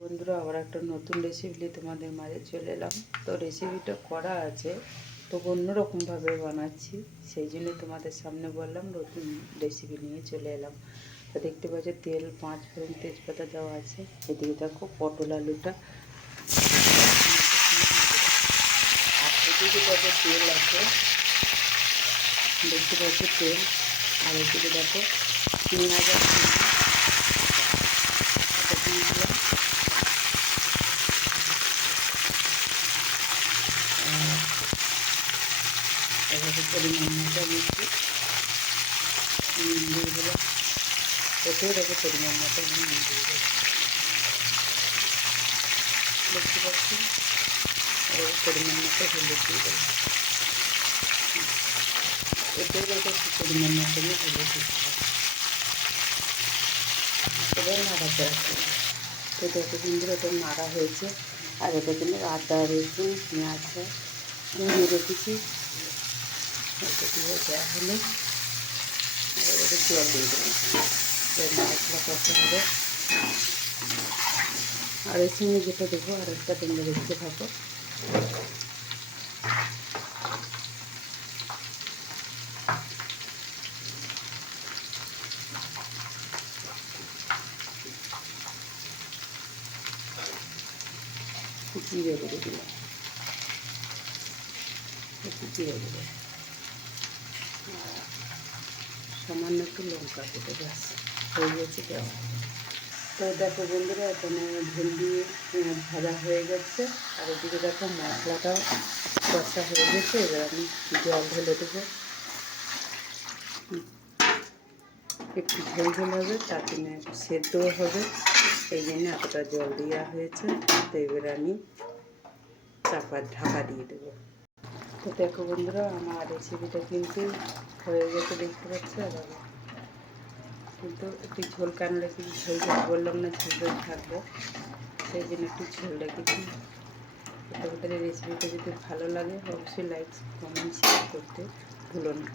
বন্ধুরা, আবার একটা নতুন রেসিপি নিয়ে তোমাদের মাঝে চলে এলাম। তো রেসিপিটা করা আছে, তো অন্যরকমভাবে বানাচ্ছি, সেই জন্য তোমাদের সামনে বললাম নতুন রেসিপি নিয়ে চলে এলাম। তো দেখতে পাচ্ছ তেল, 5 ফোড়ন, তেজপাতা দেওয়া আছে। এদিকে দেখো পটল আলুটা, আর এদিকে দেখো তেল আছে, দেখতে পাচ্ছ তেল। আর এদিকে দেখো পেঁয়াজ আছে, এটা দিয়ে দিলাম। এভাবে পরিমাণ মতো মিষ্টি দিয়ে দিলাম। এতেও দেখো পরিমাণ মতো আমি দিয়ে দিলাম, দেখতে পাচ্ছি। এবার পরিমাণ মতো হলুদ দিয়ে দেবো, এতেও দেখো পরিমাণ মতো আমি হলুদ দিতে হবে। এবার নাড়াতে রাখতে হবে। তো দেখো সুন্দর এটা নাড়া হয়েছে। আর এটা কিন্তু আদা, রসুন, পেঁয়াজটা নিয়ে রেখেছি, এটা দিয়ে দেওয়া হলে এবার এটা জল দিয়ে দেবো। মশলা কষা হবে। আর এর সঙ্গে যেটা দেবো, আর একটা তোমরা দেখতে থাকো। জিরে করে দিলাম, একটু জিরে দেবো, সামান্য একটু লঙ্কা দেবো, ব্যাস হয়ে গেছে দেওয়া। তো দেখো বন্ধুরা, এখানে ভেন্ডি ভাজা হয়ে গেছে। আর এদিকে দেখো মশলাটাও কষা হয়ে গেছে। এবার আমি জল ঢেলে দেবো, একটু ঝোল ঝোল হবে, তার জন্য একটু সেদ্ধও হবে, এই জন্য এতটা জল দেওয়া হয়েছে। তো এবার আমি ঢাকা দিয়ে দেবো। তো দেখো বন্ধুরা, আমার রেসিপিটা কিন্তু হয়ে গেছে, দেখতে পাচ্ছ। আবার কিন্তু একটু ঝোল কেন রেখেছি, ঝোল ঝোল বললাম না, ঝোল ঝোল থাকবে, সেই জন্য একটু ঝোল রেখেছি। তোমাদের এই রেসিপিটা যদি ভালো লাগে অবশ্যই লাইক, কমেন্ট, শেয়ার করতে ভুলো না।